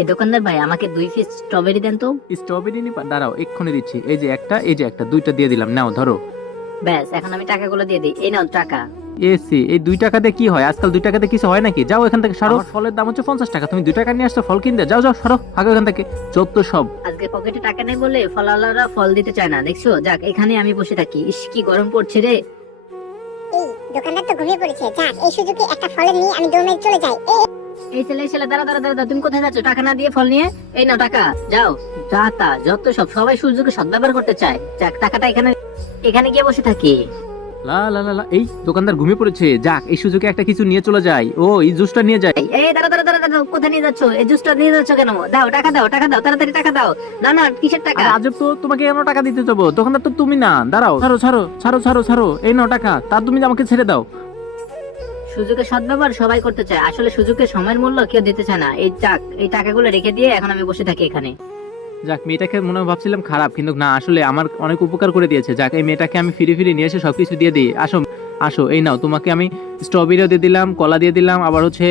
এই দোকানদার ভাই আমাকে 2 পিস স্ট্রবেরি দেন তো। স্ট্রবেরি নিবা? দাঁড়াও, এক্ষুনি দিচ্ছি। এই যে একটা, এই যে একটা, দুইটা দিয়ে দিলাম, নাও ধরো। ব্যাস এখন আমি টাকাগুলো দিয়ে দিই, এই নাও টাকা। এসি, এই 2 টাকাতে কি হয়? আজকাল 2 টাকাতে কিছু হয় নাকি? যাও এখান থেকে সরো। ফলের দাম হচ্ছে 50 টাকা, তুমি 2 টাকা নিয়ে আসছো ফল কিনতে? যাও যাও সরো আগে এখান থেকে, যত সব। আজকে পকেটে টাকা নেই বলে ফলওয়ালারা ফল দিতে চায় না, দেখছো? যাক এখানে আমি বসে থাকি, ইস কি গরম পড়ছে রে। এই দোকানদার তো ঘুমিয়ে পড়েছে, যাক এই সুযোগে একটা ফল নিয়ে আমি দৌড়ে চলে যাই। এই ছেলে দাঁড়া দাঁড়া দাঁড়া, তুমি কোথায় যাচ্ছ? টাকা না দিয়ে ফল নিয়ে? এই নাও টাকা, যাও। যা তা যত সব, সবাই সুযোগে সদ্ব্যবহার করতে চায়। যাক টাকাটা এখানে এখানে গিয়ে বসে থাকি। লা লা লা লা, এই দোকানদার ঘুমিয়ে পড়েছে, যাক এই সুযোগে একটা কিছু নিয়ে চলে যায়। ও এই জুসটা নিয়ে যায়। এই দাঁড়া দাঁড়া দাঁড়া দাঁড়া, কোথায় নিয়ে যাচ্ছ? এই জুসটা নিয়ে যাচ্ছ কেন? দাও টাকা, দাও টাকা, দাও তাড়াতাড়ি টাকা দাও। না না, কিসের টাকা? আর আজব তো, তোমাকে কেন টাকা দিতে যাবো? দোকানদার তো তুমি না। দাঁড়াও, ছাড়ো ছাড়ো ছাড়ো ছাড়ো ছাড়ো, এই নাও টাকা, তার তুমি আমাকে ছেড়ে দাও। সুযোগের সদ্ব্যবহার সবাই করতে চায়, আসলে সুযোগের সময়ের মূল্য কেউ দিতে চায় না। এই যাক এই টাকাগুলো রেখে দিয়ে এখন আমি বসে থাকি এখানে। যাক, মেয়েটাকে মনে হয় ভাবছিলাম খারাপ, কিন্তু না, আসলে আমার অনেক উপকার করে দিয়েছে। যাক এই মেয়েটাকে আমি ফিরে ফিরে নিয়ে এসে সবকিছু দিয়ে দিই। আসো আসো, এই নাও, তোমাকে আমি স্ট্রবেরিও দিয়ে দিলাম, কলা দিয়ে দিলাম, আবার হচ্ছে